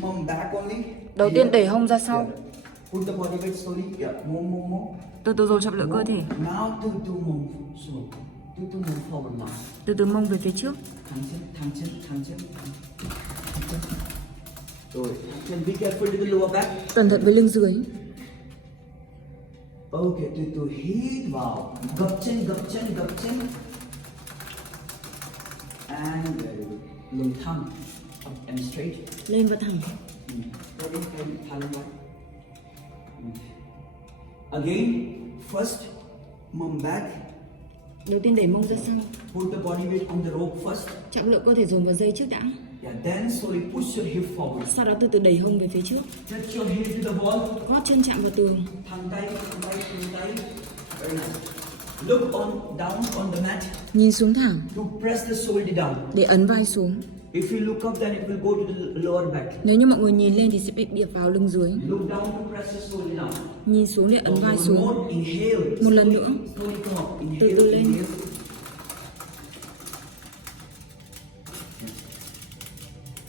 Mom back only. Đầu tiên đẩy hông ra sau. Put the body weight slowly. Yeah, more. Từ từ dồn trọng lượng cơ thể. Now to move slow. To move forward now. Từ từ mông về phía trước. Thẳng chân. Rồi, be careful with the lower back. Cẩn thận với lưng dưới. Okay, từ hít vào. Gập chân. And very good. Lưng thẳng. Up and straight. Lên và thẳng. Again, first, mom back. Đầu tiên đẩy mông ra sau. Put the body weight on the rope first. Trọng lượng cơ thể dồn vào dây trước đã. Yeah, then slowly push your hip forward. Sau đó từ từ đẩy hông về phía trước. Touch your head to the wall. Gót chân chạm vào tường. Thẳng tay. Very nice. Look down on the mat. Nhìn xuống thẳng. To press the shoulder down. Để ấn vai xuống. If you look up, then it will go to the lower back. Nếu như mọi người nhìn lên thì sẽ bị điệp vào lưng dưới. Look down to press the shoulder down. Nhìn xuống để ấn vai xuống. Inhale. Một lần nữa. Từ từ lên.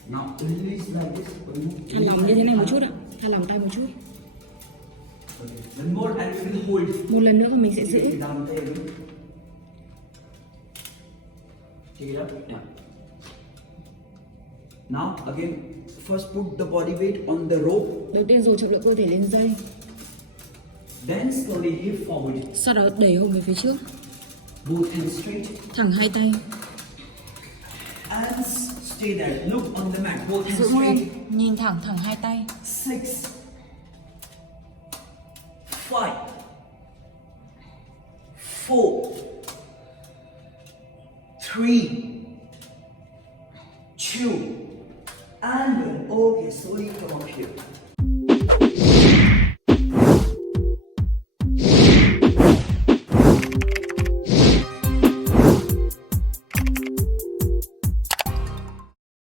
Now release like this. Thả lỏng như thế này một chút ạ. Thả lỏng tay một chút. One more and we will hold. Một lần nữa và mình sẽ giữ. Take it up. Yeah. Now again, first put the body weight on the rope. Đầu tiên dồn trọng lượng cơ thể lên dây. Then slowly hip forward. Sau đó đẩy hông về phía trước. Both hands straight. Thẳng hai tay. And stay there. Look on the mat. Both hands Giữ straight. nguyên. Nhìn thẳng hai tay. 6, 5, 4, 3, 2, and one. Okay, slowly come up here.